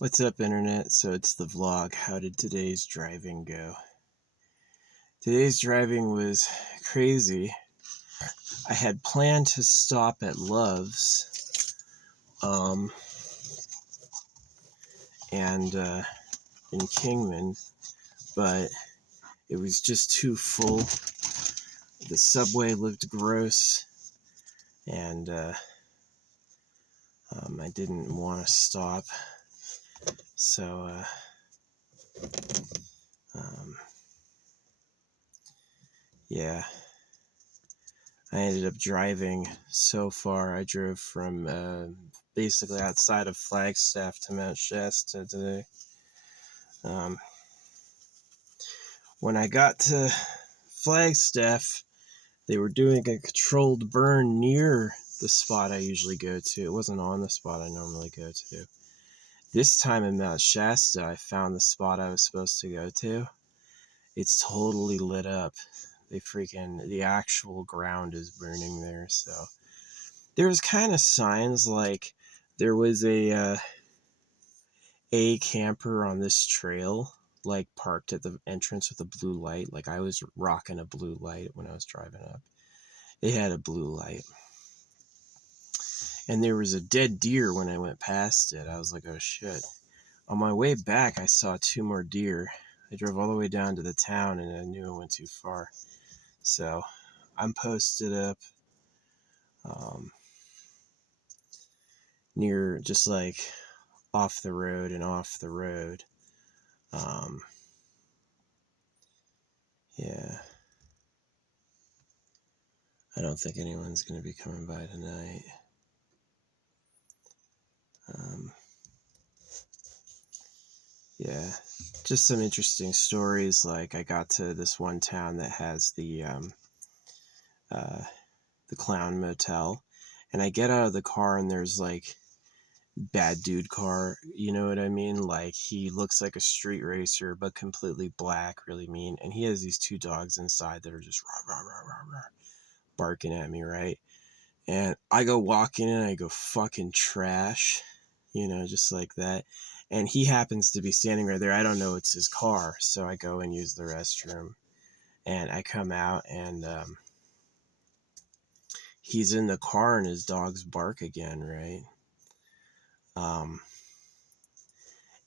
What's up, internet? So it's the vlog. How did today's driving go? Today's driving was crazy. I had planned to stop at Love's, and in Kingman, but it was just too full. The subway looked gross, and I didn't want to stop. So yeah, I ended up driving so far. I drove from basically outside of Flagstaff to Mount Shasta today. When I got to Flagstaff, they were doing a controlled burn near the spot I usually go to. It wasn't on the spot I normally go to. This time in Mount Shasta, I found the spot I was supposed to go to. It's totally lit up. The actual ground is burning there. So there was kind of signs like there was a camper on this trail, like parked at the entrance with a blue light. Like I was rocking a blue light when I was driving up. It had a blue light. And there was a dead deer when I went past it. I was like, oh shit. On my way back, I saw 2 more deer. I drove all the way down to the town and I knew I went too far. So I'm posted up near, just like off the road and off the road. Yeah. I don't think anyone's going to be coming by tonight. Yeah, just some interesting stories. Like I got to this one town that has the Clown Motel, and I get out of the car and there's like bad dude car, you know what I mean? Like he looks like a street racer but completely black, really mean, and he has these 2 dogs inside that are just rah, rah, rah, rah, rah, barking at me, right? And I go walking in and I go, fucking trash, just like that. And he happens to be standing right there. I don't know it's his car, so I go and use the restroom. And I come out and he's in the car and his dogs bark again, right? And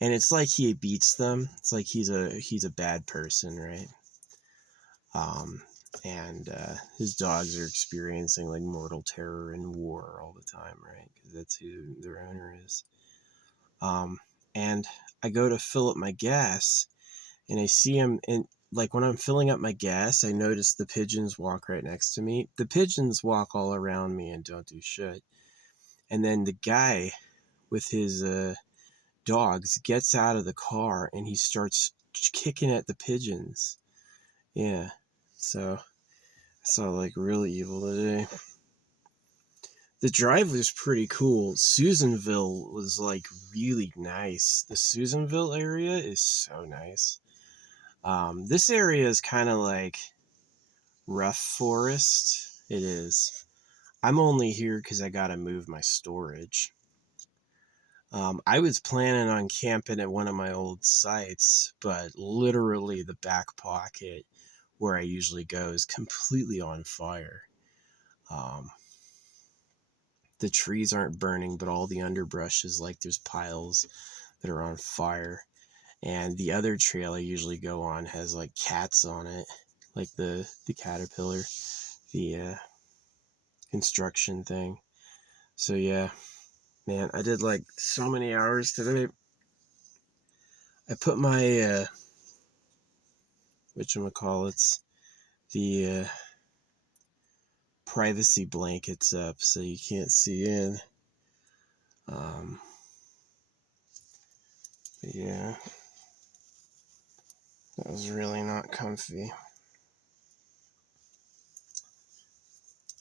it's like he beats them. It's like he's a bad person, right? And his dogs are experiencing like mortal terror and war all the time, right? Because that's who their owner is. And I go to fill up my gas, and I see him, and like when I'm filling up my gas, I notice the pigeons walk right next to me. The pigeons walk all around me and don't do shit. And then the guy with his dogs gets out of the car and he starts kicking at the pigeons. Yeah, so I saw like real evil today. The drive was pretty cool. Susanville was like really nice. The Susanville area is so nice. This area is kind of like rough forest. It is. I'm only here because I gotta move my storage. I was planning on camping at one of my old sites, but literally the back pocket where I usually go is completely on fire. The trees aren't burning, but all the underbrush is like there's piles that are on fire. And the other trail I usually go on has like cats on it, like the caterpillar, the construction thing. So yeah, man, I did like so many hours today. I put my whatchamacallits, the privacy blankets up so you can't see in. But yeah, that was really not comfy.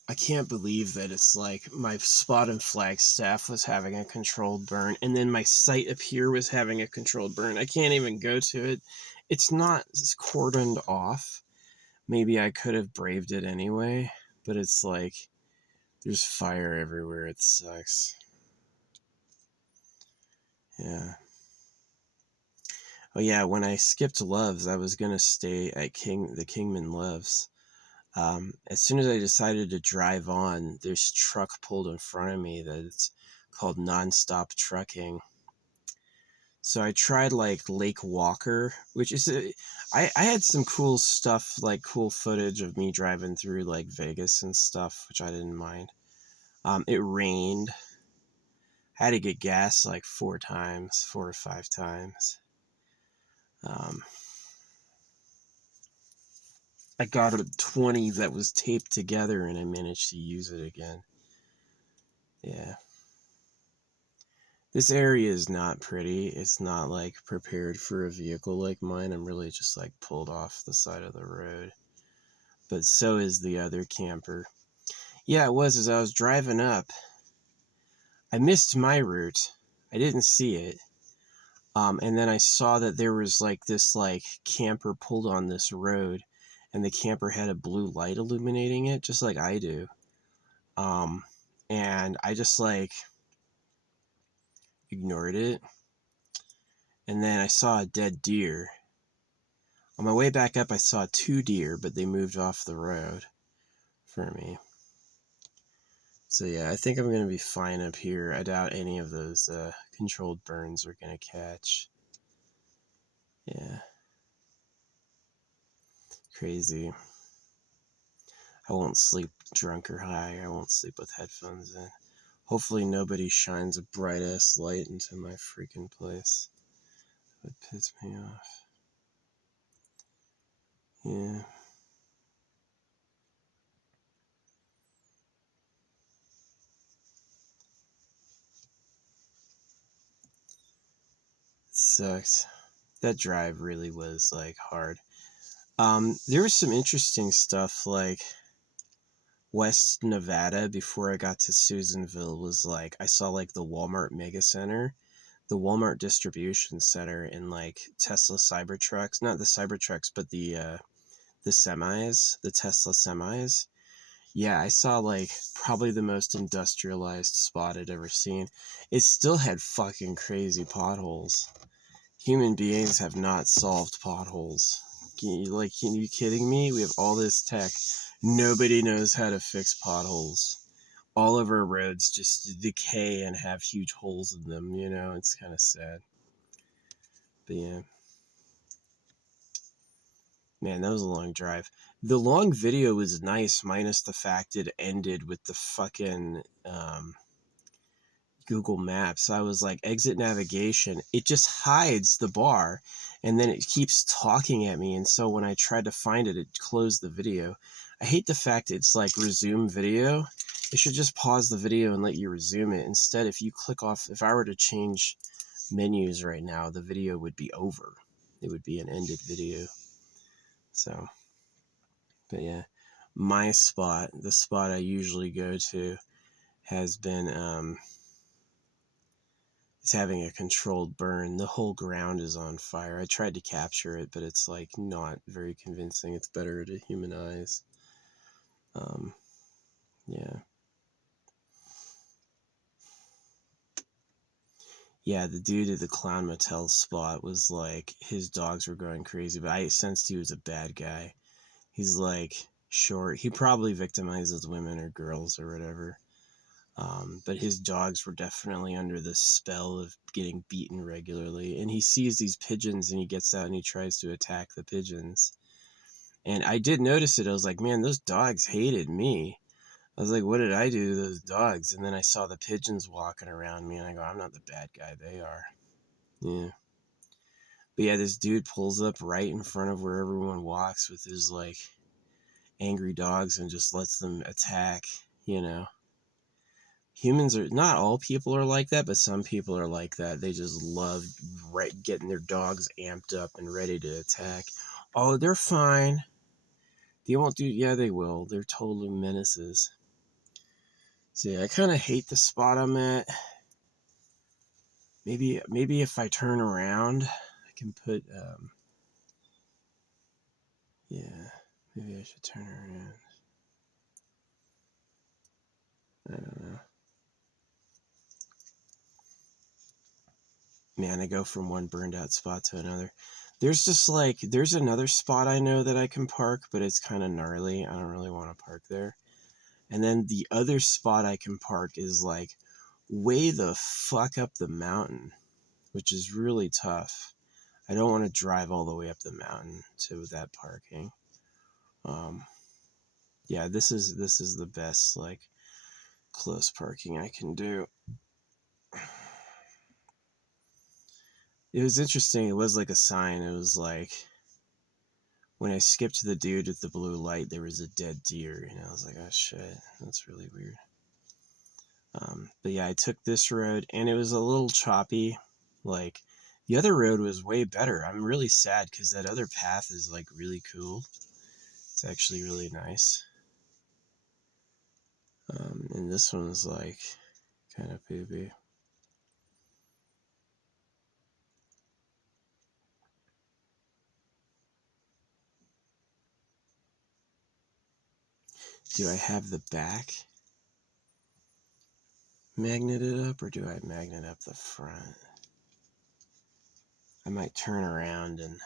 I can't believe that it's like my spot in Flagstaff was having a controlled burn, and then my site up here was having a controlled burn. I can't even go to it. It's not cordoned off. Maybe I could have braved it anyway, but it's like there's fire everywhere. It sucks. Yeah. Oh yeah, when I skipped Loves, I was gonna stay at the Kingman Loves. As soon as I decided to drive on, this truck pulled in front of me that's called Nonstop Trucking. So I tried like Lake Walker, which is I had some cool stuff, like cool footage of me driving through like Vegas and stuff, which I didn't mind. It rained. I had to get gas like 4 or 5 times. Um, I got a 20 that was taped together and I managed to use it again. Yeah. This area is not pretty. It's not like prepared for a vehicle like mine. I'm really just like pulled off the side of the road. But so is the other camper. Yeah, it was as I was driving up. I missed my route. I didn't see it. And then I saw that there was like this like camper pulled on this road and the camper had a blue light illuminating it, just like I do. Um, and I just like ignored it. And then I saw a dead deer. On my way back up, I saw 2 deer, but they moved off the road for me. So yeah, I think I'm going to be fine up here. I doubt any of those controlled burns are going to catch. Yeah. Crazy. I won't sleep drunk or high. I won't sleep with headphones in. Hopefully nobody shines a bright-ass light into my freaking place. That would piss me off. Yeah. It sucks. That drive really was, like, hard. There was some interesting stuff, like West Nevada before I got to Susanville was like, I saw like the Walmart Mega Center, the Walmart Distribution Center, and like Tesla Cybertrucks, not the Cybertrucks, but the semis, the Tesla semis. Yeah, I saw like probably the most industrialized spot I'd ever seen. It still had fucking crazy potholes. Human beings have not solved potholes. Can you kidding me? We have all this tech. Nobody knows how to fix potholes. All of our roads just decay and have huge holes in them, you know? It's kind of sad. But yeah. Man, that was a long drive. The long video was nice, minus the fact it ended with the fucking Google Maps. I was like, exit navigation. It just hides the bar and then it keeps talking at me. And so when I tried to find it, it closed the video. I hate the fact it's like resume video. It should just pause the video and let you resume it. Instead, if you click off, if I were to change menus right now, the video would be over. It would be an ended video. So, but yeah, my spot, the spot I usually go to, has been is having a controlled burn. The whole ground is on fire. I tried to capture it, but it's like not very convincing. It's better to human eyes. Yeah. Yeah, the dude at the Clown Motel spot was like, his dogs were going crazy, but I sensed he was a bad guy. He's like short. He probably victimizes women or girls or whatever. But his dogs were definitely under the spell of getting beaten regularly. And he sees these pigeons and he gets out and he tries to attack the pigeons. And I did notice it. I was like, man, those dogs hated me. I was like, what did I do to those dogs? And then I saw the pigeons walking around me and I go, I'm not the bad guy. They are. Yeah. But yeah, this dude pulls up right in front of where everyone walks with his like angry dogs and just lets them attack, you know. Humans are not all people are like that, but some people are like that. They just love getting their dogs amped up and ready to attack. Oh, they're fine. They won't do. Yeah, they will. They're totally menaces. So yeah, I kind of hate the spot I'm at. Maybe if I turn around, I can put. Yeah, maybe I should turn around. I don't know. man, I go from one burned out spot to another. There's just like, there's another spot I know that I can park, but it's kind of gnarly. I don't really want to park there. And then the other spot I can park is like way the fuck up the mountain, which is really tough. I don't want to drive all the way up the mountain to that parking. Yeah, this is the best like close parking I can do. It was interesting. It was like a sign. It was like, when I skipped the dude at the blue light, there was a dead deer. I was like, oh shit, that's really weird. But yeah, I took this road, and it was a little choppy. Like, the other road was way better. I'm really sad because that other path is like really cool. It's actually really nice. And this one's like kind of poopy. Do I have the back magneted up, or do I magnet up the front? I might turn around and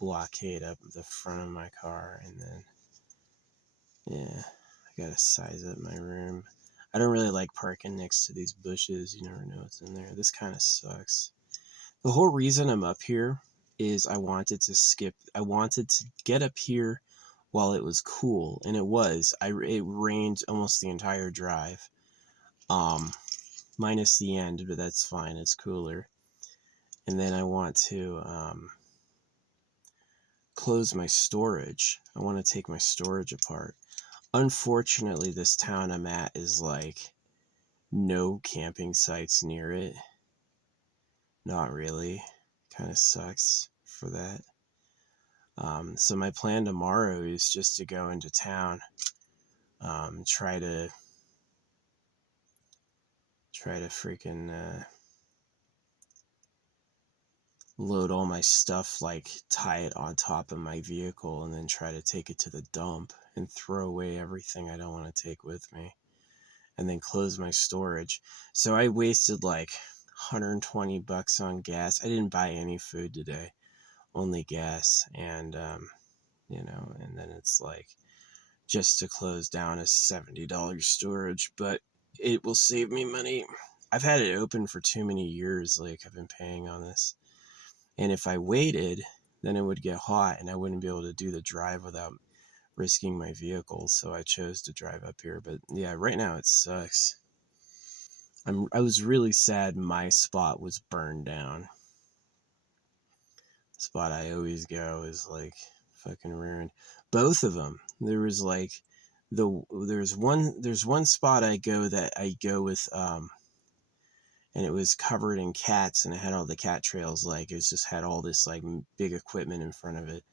blockade up the front of my car, and then, yeah, I gotta size up my room. I don't really like parking next to these bushes. You never know what's in there. This kind of sucks. The whole reason I'm up here is I wanted to get up here while it was cool, and it was. It rained almost the entire drive, minus the end, but that's fine. It's cooler. And then I want to close my storage. I want to take my storage apart. Unfortunately, this town I'm at is like no camping sites near it. Not really. Kind of sucks for that. So my plan tomorrow is just to go into town, try to freaking load all my stuff, like tie it on top of my vehicle, and then try to take it to the dump and throw away everything I don't want to take with me, and then close my storage. So I wasted like $120 on gas. I didn't buy any food today, only gas, and and then it's like, just to close down a $70 storage, but it will save me money. I've had it open for too many years. Like, I've been paying on this. And if I waited, then it would get hot and I wouldn't be able to do the drive without risking my vehicle. So I chose to drive up here. But yeah, right now it sucks. I was really sad my spot was burned down. The spot I always go is like fucking ruined. Both of them. There was like there's one spot I go with and it was covered in cats, and it had all the cat trails. Like, it just had all this like big equipment in front of it.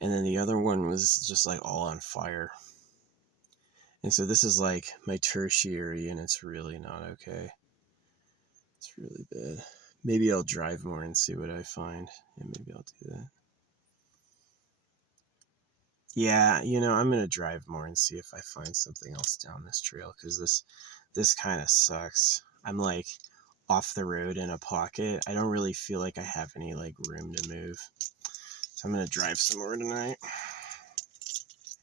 And then the other one was just like all on fire. And so this is like my tertiary, and it's really not okay. It's really bad. Maybe I'll drive more and see what I find. Yeah, maybe I'll do that. Yeah, I'm gonna drive more and see if I find something else down this trail, because this kind of sucks. I'm like off the road in a pocket. I don't really feel like I have any like room to move. So I'm gonna drive some more tonight.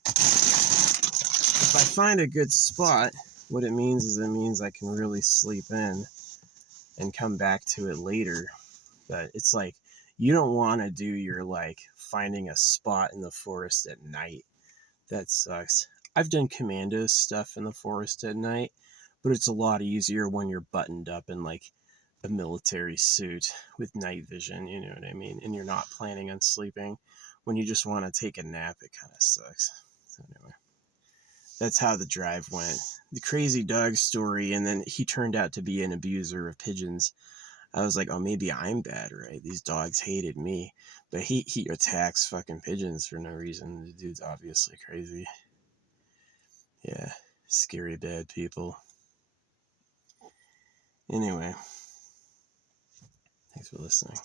If I find a good spot, what it means is I can really sleep in and come back to it later. But it's like, you don't want to do your like finding a spot in the forest at night. That sucks. I've done commando stuff in the forest at night, but it's a lot easier when you're buttoned up in like a military suit with night vision, you know what I mean? And you're not planning on sleeping. When you just want to take a nap, it kind of sucks. So anyway, that's how the drive went. The crazy dog story, and then he turned out to be an abuser of pigeons. I was like, oh, maybe I'm bad, right? These dogs hated me. But he attacks fucking pigeons for no reason. The dude's obviously crazy. Yeah, scary bad people. Anyway, thanks for listening.